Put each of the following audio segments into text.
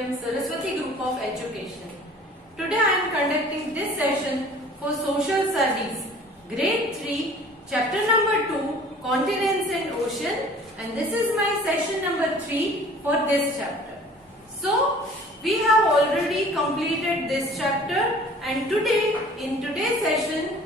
Medium Saraswati Group of Education. Today I am conducting this session for Social Studies, Grade 3, Chapter number 2, Continents and Ocean, and this is my session number 3 for this chapter. So, we have already completed this chapter, and today, in today's session,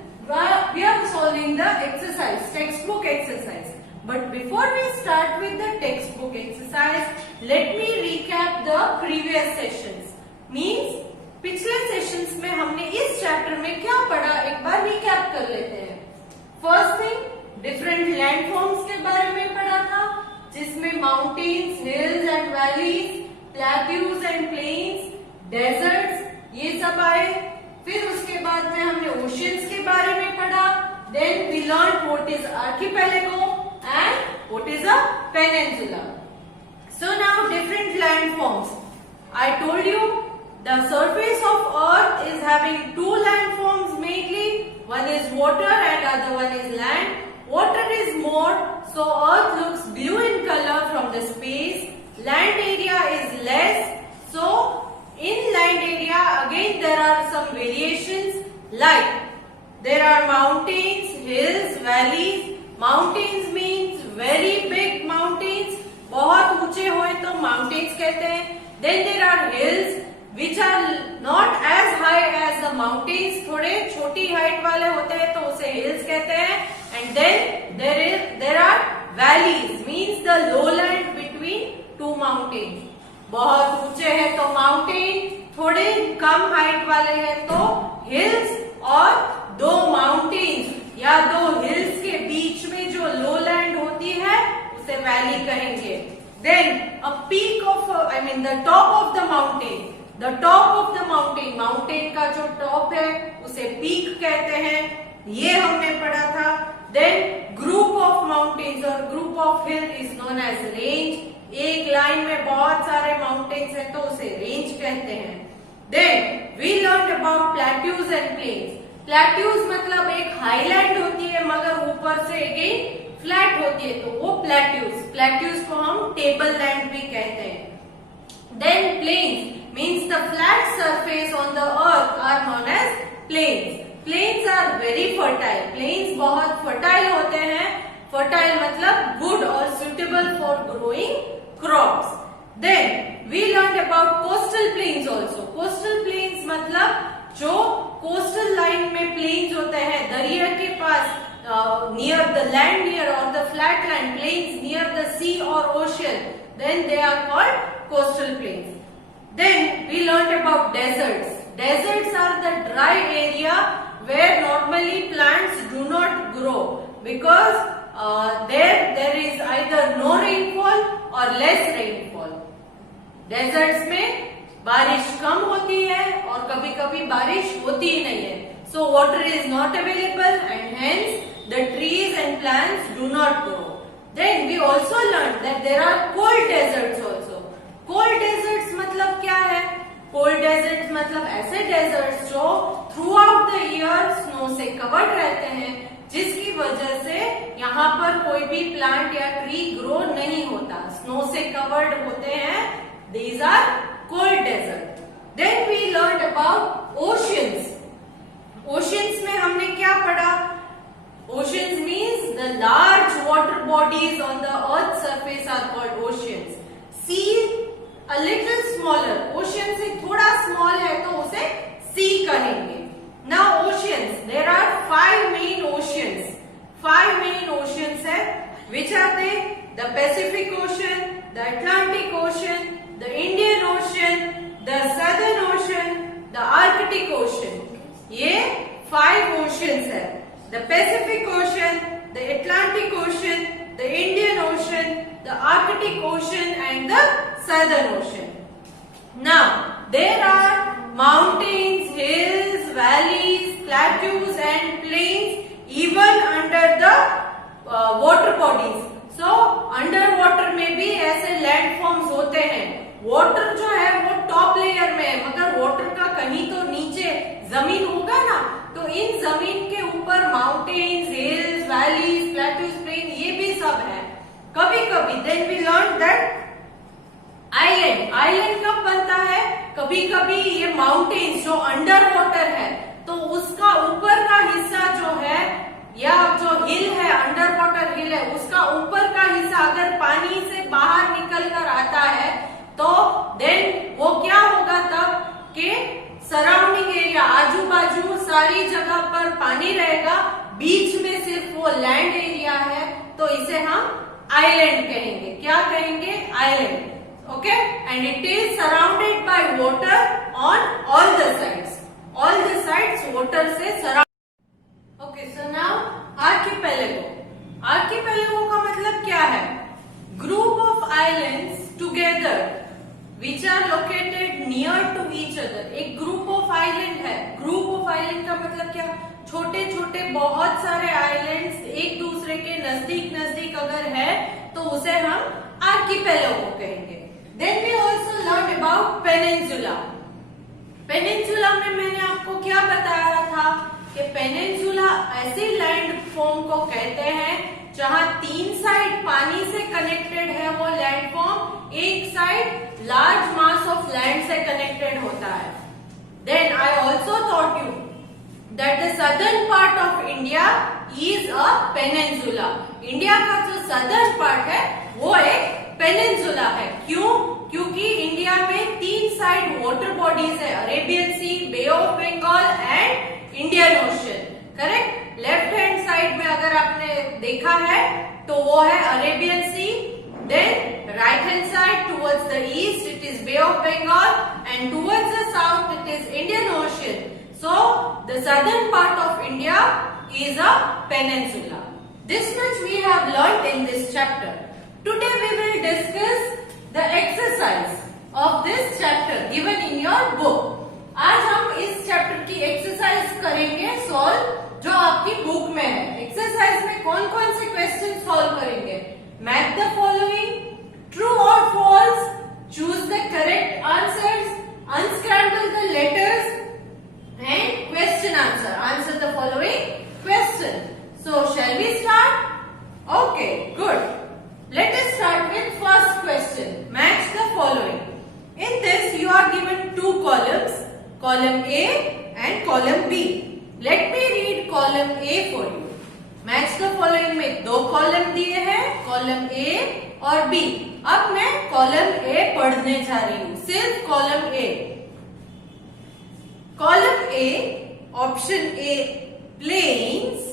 we are solving the exercise, textbook exercise. But before we start with the textbook exercise, let me recap the previous sessions. Means, पिछले sessions में हमने इस chapter में क्या पढ़ा, एक बार recap कर लेते हैं. फर्स्ट थिंग, डिफरेंट लैंडफॉर्म्स के बारे में पढ़ा था, जिसमें mountains, hills and valleys, plateaus and plains, deserts, ये सब आए. फिर उसके बाद में हमने ओशियंस के बारे में पढ़ा. Then we learn what is archipelago and what is a peninsula. So now different landforms. I told you the surface of earth is having two landforms mainly. One is water and other one is land. Water is more, so earth looks blue in color from the space. Land area is less, so in land area again there are some variations, like there are mountains, hills, valleys. Mountains means very big mountains, बहुत ऊंचे हुए तो mountains कहते हैं. Then there are hills which are not as high as the mountains, थोड़े छोटी height वाले होते हैं तो उसे hills कहते हैं. And then there are valleys, means the lowland between two mountains. बहुत ऊंचे हैं तो mountain, थोड़े कम height वाले हैं तो hills, और दो mountains या दो हिल्स के बीच में जो लो लैंड होती है उसे वैली कहेंगे. Then a peak of the top of the mountain. The top of the mountain, mountain का जो टॉप है उसे पीक कहते हैं, ये हमने पढ़ा था. देन ग्रुप ऑफ माउंटेन्स और group of hill is known as range. एक लाइन में बहुत सारे माउंटेन्स हैं तो उसे रेंज कहते हैं. Then we learn about plateaus and plains. Plateaus मतलब एक हाईलैंड होती है मगर ऊपर से अगेन फ्लैट होती है तो वो प्लेट्यूज. प्लेट्यूज को हम टेबल लैंड भी कहते हैं. Then plains means the flat surface on the earth are known as plains. Plains are very fertile. Plains बहुत फर्टाइल होते हैं. फर्टाइल मतलब गुड और suitable for growing crops. Then we learn about coastal plains also. Coastal plains मतलब जो coastal line में planes होते हैं दरिया के पास, नियर द लैंड, नियर और the flat land, plains near the sea और ocean, then they are called coastal plains. Then we learn about deserts. Deserts are the dry area where normally plants do not grow because there is either no rainfall और less rainfall. Deserts में बारिश कम होती है और कभी कभी बारिश होती ही नहीं है. So water is not available and hence the trees and plants do not grow. Then we also learn that there are cold deserts also. Cold deserts मतलब क्या है? कोल्ड डेजर्ट्स मतलब ऐसे डेजर्ट्स जो throughout the year snow से covered रहते हैं, जिसकी वजह से यहाँ पर कोई भी प्लांट या ट्री ग्रो नहीं होता, स्नो से कवर्ड होते हैं. These are cold desert. Then we learned about oceans. Oceans में हमने क्या पढ़ा? Oceans means the large water bodies on the earth's surface are called oceans. Sea a little smaller. Ocean से थोड़ा small है तो उसे sea कहेंगे. Now oceans, there are 5 main oceans. 5 main oceans है. Which are they? The Pacific Ocean, the Atlantic Ocean, the Indian Ocean, the Southern Ocean, the Arctic Ocean. ये 5 oceans है. The Pacific Ocean, the Atlantic Ocean, the Indian Ocean, the Arctic Ocean and the Southern Ocean. Now there are mountains, hills, valleys, plateaus and plains even under the water bodies. So under water में भी ऐसे landforms होते हैं. Water जो है वो top layer में है मगर वाटर का कहीं तो नीचे जमीन होगा ना, तो इन जमीन के ऊपर mountains, hills, valleys, plateaus, plain ये भी सब है. कभी कभी then we learn that island. Island कब बनता है? कभी कभी ये माउंटेन्स जो अंडर वाटर है तो उसका ऊपर का हिस्सा जो है या जो हिल है अंडर वाटर हिल है उसका ऊपर का हिस्सा अगर पानी से बाहर निकल कर आता है तो देन वो क्या होगा तब के सराउंडिंग एरिया आजू बाजू सारी जगह पर पानी रहेगा, बीच में सिर्फ वो लैंड एरिया है तो इसे हम आइलैंड कहेंगे। क्या कहेंगे? Island. Okay, and it is surrounded by water on all the sides. All the sides water से surround. Okay, so now archipelago. Archipelago का मतलब क्या है? Group of islands together which are located near to each other. एक group of island है। Group of island का मतलब क्या? छोटे छोटे बहुत सारे आइलैंड्स एक दूसरे के नजदीक नजदीक अगर है तो उसे हम आर्किपेलागो कहेंगे। Then we also learn about peninsula. Peninsula में मैंने आपको क्या बताया था कि पेनिनसुला ऐसी लैंड फॉर्म को कहते हैं जहां तीन साइड पानी से कनेक्टेड है वो लैंड फॉर्म, एक side large mass of land से कनेक्टेड होता है। Then I also thought you that the southern part of India is a peninsula. India का जो southern part है वो एक peninsula है। क्यों? क्योंकि इंडिया में तीन साइड वाटर बॉडीज है, Arabian sea, bay of Bengal and Indian ocean. Correct? Left hand side में अगर आपने देखा है तो वो है Arabian sea, then right hand side towards the east it is bay of Bengal and towards the south it is Indian ocean. So, the southern part of India is a peninsula. This much we have learnt in this chapter. Today we will discuss the exercise of this chapter given in your book. आज हम इस chapter की exercise करेंगे solve जो आपकी book में है। Exercise में कौन कौन से क्वेश्चन सॉल्व करेंगे? मैच द फॉलोइंग, ट्रू और false, choose the correct answers, unscramble the letters and question answer. Answer the following question. So shall we start? Okay, good. Let us start with first question. Match the following. In this you are given two columns, column A and column B. Let me read column A for you. Match the following में दो column दिए हैं, column A और B. अब मैं column A पढ़ने जा रही हूँ, सिर्फ column A. Column A, option A plains,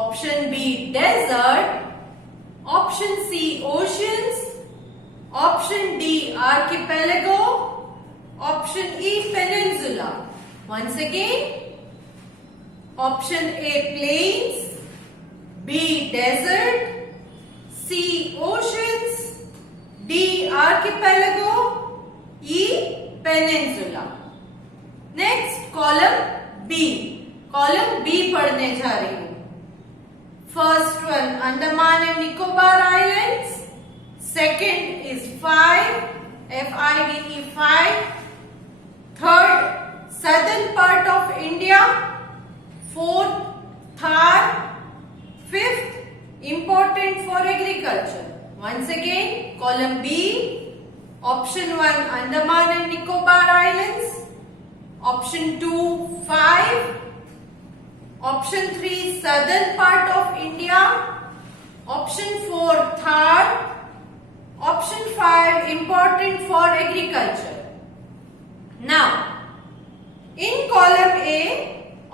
option B desert, option C oceans, option D archipelago, option E peninsula. Once again, option A plains, B desert, C oceans, D archipelago, E peninsula. Next column B. Column B पढ़ने जा रही हूं। First one Andaman and Nicobar islands, second is 5 third southern part of India, fourth Thar, fifth important for agriculture. Once again column B, option 1 Andaman and Nicobar islands, option 2 5, option 3 southern part of India, option 4 Thar, option 5 important for agriculture. Now in column A,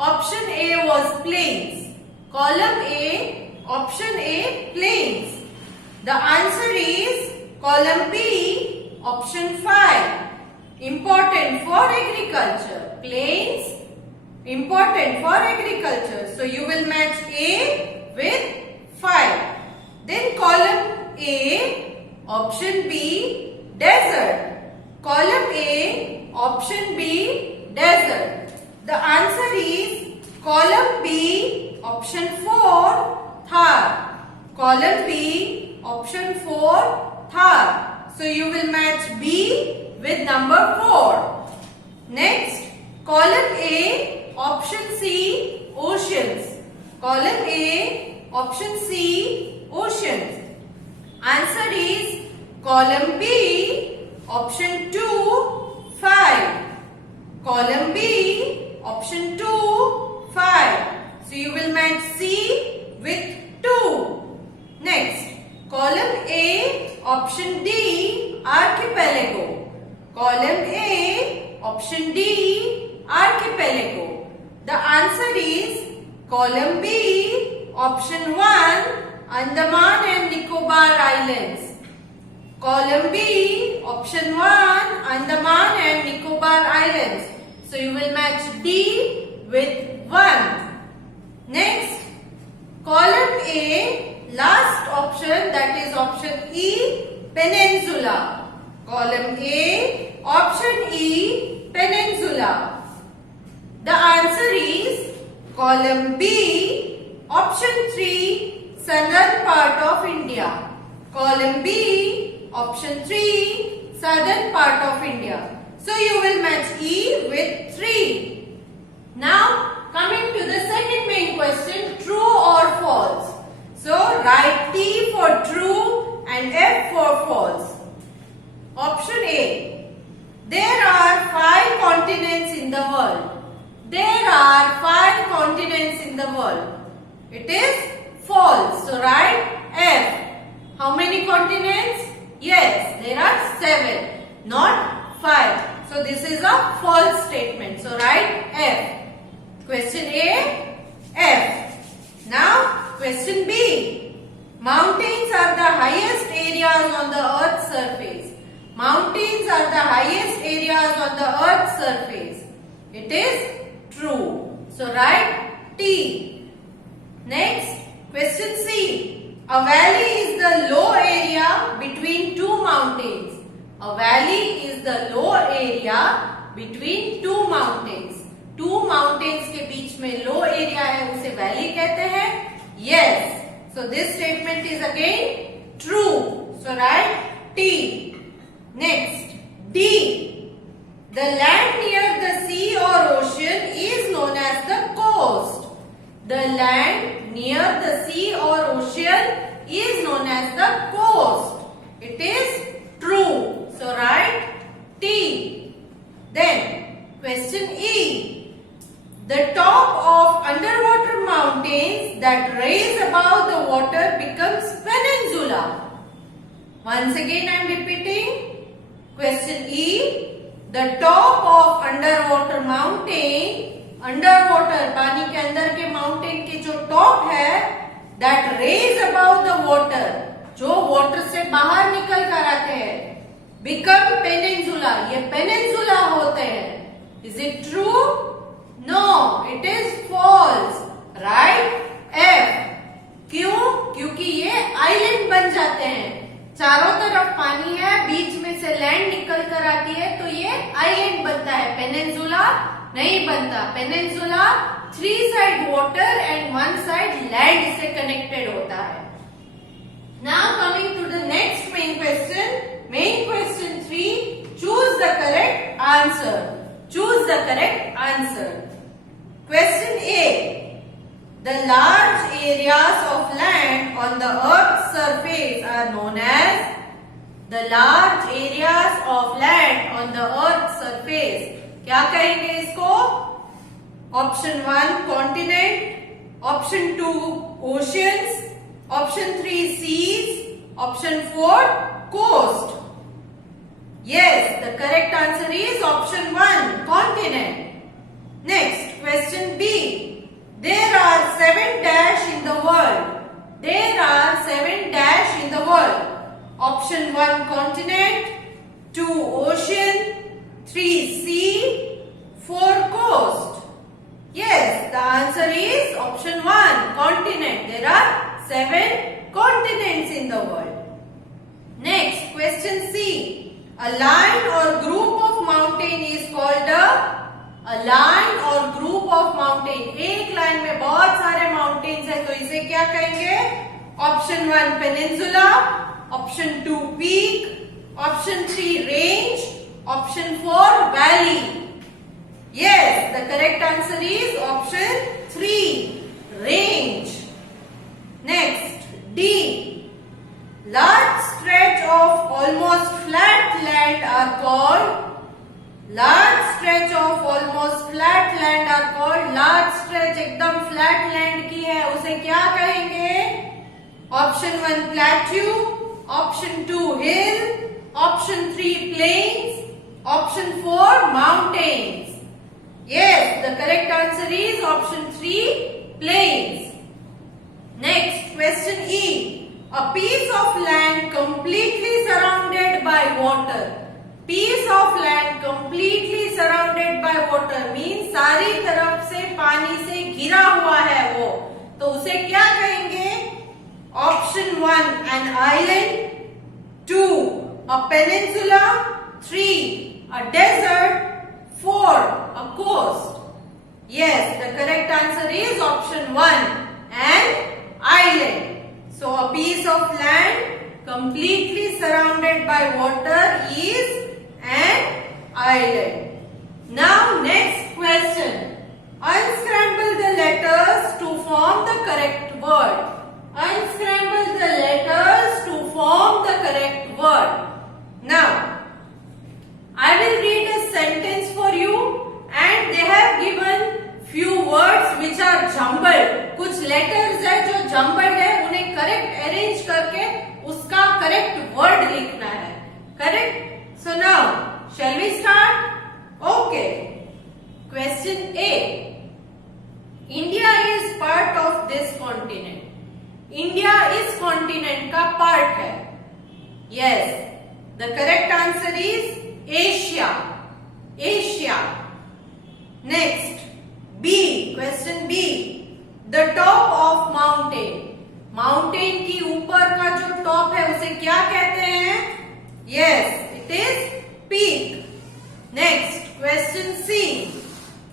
option A was plains. Column A, option A plains. The answer is column B, option 5. Important for agriculture. Plains, important for agriculture. So you will match A with 5. Then column A, option B, desert. Column A, option B, desert. The answer is column B, option 4, Thar. Column B, option 4, Thar. So you will match B with number 4. Next, column A, option C, oceans. Column A, option C, oceans. Answer is column B, option 2, 5. Column B, option 2, 5. So you will match C with 2. Next, column A, option D, archipelago. Column A, option D, archipelago. The answer is column B, option 1, Andaman and Nicobar Islands. Column B, option 1, Andaman and Nicobar Islands. So you will match D with 1. Next, column A, last option, that is option E, peninsula. Column A, option E, peninsula. The answer is column B, option 3, southern part of India. Column B, option 3, southern part of India. So you will match E with 3. Now coming to the second main question, true or false. So write T for true and F for false. Option A, there are 5 continents in the world. There are 5 continents in the world. It is false. So write F. How many continents? Yes, there are 7, not 5. So this is a false statement. So write F. Question A, F. Now question B. Mountains are the highest areas on the earth's surface. Mountains are the highest areas on the earth's surface. It is true. So write T. Next, question C. A valley is the low area between 2 mountains. A valley is the low area between 2 mountains. 2 mountains के बीच में low area है, उसे valley कहते हैं. Yes. So this statement is again true. So write T. Next, D. The land near the sea or ocean is known as the coast. The land near the sea or ocean is known as the coast. It is true. So write T. Then question E. The top of underwater mountains that rise above the water becomes peninsula. Once again I am repeating. Question E. The top of underwater mountain, underwater पानी के अंदर के mountain के जो top है, that raise above the water, जो water से बाहर निकल कर आते हैं, become peninsula. ये peninsula होते हैं. Is it true? No, it is false. Right? F. क्यों? क्योंकि ये island बन जाते हैं. चारों तरफ पानी है, बीच में से लैंड निकल कर आती है, तो ये आइलैंड बनता है. पेनिनसुला नहीं बनता. Peninsula 3 side water and 1 side land से कनेक्टेड होता है. Now coming to the next main question. Main question 3. Choose the correct answer. Choose the correct answer. Question A. The large areas of land on the earth's surface are known as. The large areas of land on the earth's surface. क्या कहेंगे इसको? Option 1 continent, Option 2 oceans, Option 3 seas, Option 4 coast. Yes, the correct answer is Option 1 continent. Next, question B. There are 7 dash in the world. There are 7 dash in the world. Option 1 continent, 2 ocean, 3 sea, 4 coast. Yes, the answer is option 1 continent. There are 7 continents in the world. Next, question C. A line or group of mountain is called a line or group of mountain. एक line में बहुत सारे mountains है, तो इसे क्या कहेंगे? Option 1 peninsula, Option 2 peak, Option 3 range, Option 4 valley. Yes, the correct answer is Option 3 range. Next, D. Large stretch of almost flat land are called. Large stretch of almost flat land are called, large stretch एकदम flat land की है उसे क्या कहेंगे? Option 1 plateau, option 2 hill, option 3 plains, option 4 mountains. Yes, the correct answer is option 3 plains. Next question E. A piece of land completely surrounded by water. Piece of land completely surrounded by water means सारी तरफ से पानी से घिरा हुआ है वो, तो उसे क्या कहेंगे? Option 1 an island, 2 a peninsula, 3 a desert, 4 a coast. Yes, the correct answer is option 1 an island. So a piece of land completely surrounded by water is an island. Now next question. Unscramble the letters to form the correct word. Unscramble the letters to form the correct word. Now, I will read a sentence for you and they have given few words which are jumbled. कुछ letters है जो jumbled है, उन्हें correct arrange करके उसका correct word लिखना है. Correct? So now, shall we start? Okay. Question A. India is part of this continent. India is continent का part है. Yes. The correct answer is Asia. Asia. Next. B. Question B. The top of mountain. Mountain की ऊपर का जो top है उसे क्या कहते हैं? Yes. It is peak. Next, question C.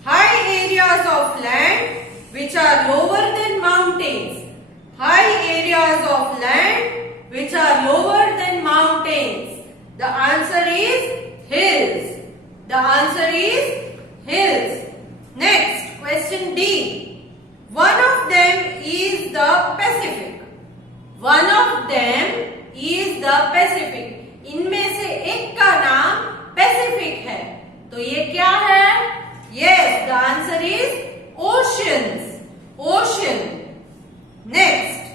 High areas of land which are lower than mountains. High areas of land which are lower than mountains. The answer is hills. The answer is hills. Next, question D. One of them is the Pacific. One of them is the Pacific. इनमें से एक का नाम Pacific है, तो ये क्या है? Yes, the answer is oceans. Ocean. Next,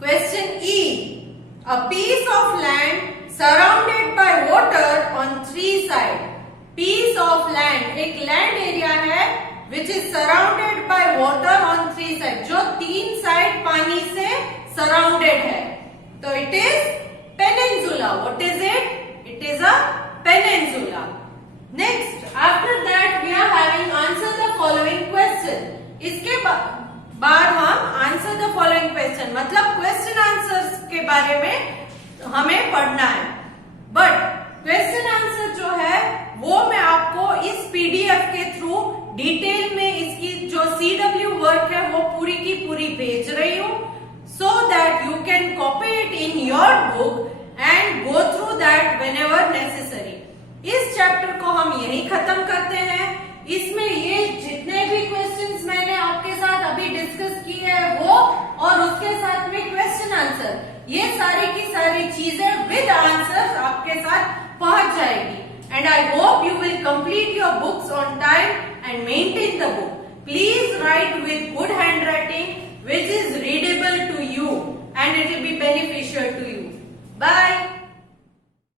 question E. A piece of land surrounded by water on 3 sides. Piece of land एक land area है which is surrounded by water on 3 sides, जो 3 side पानी से surrounded है, तो it is peninsula. What is it? It is a peninsula. Next, after that we are having answer the following question. इसके बाद हम answer the following question मतलब question answers के बारे में हमें पढ़ना है. But question answer जो है वो मैं आपको इस PDF के थ्रू डिटेल में इसकी जो CW वर्क है वो पूरी की पूरी भेज रही हूँ, so that you can copy it in your book and go through that whenever necessary. इस चैप्टर को हम यही खत्म करते हैं. इसमें ये जितने भी क्वेश्चंस मैंने आपके साथ अभी डिस्कस किए हैं वो और उसके साथ में क्वेश्चन आंसर, ये सारी की सारी चीजें विद आंसर्स आपके साथ पहुंच जाएगी. And I hope you will complete your books on time and maintain the book. Please write with good handwriting which is readable to you and it will be beneficial to you. Bye.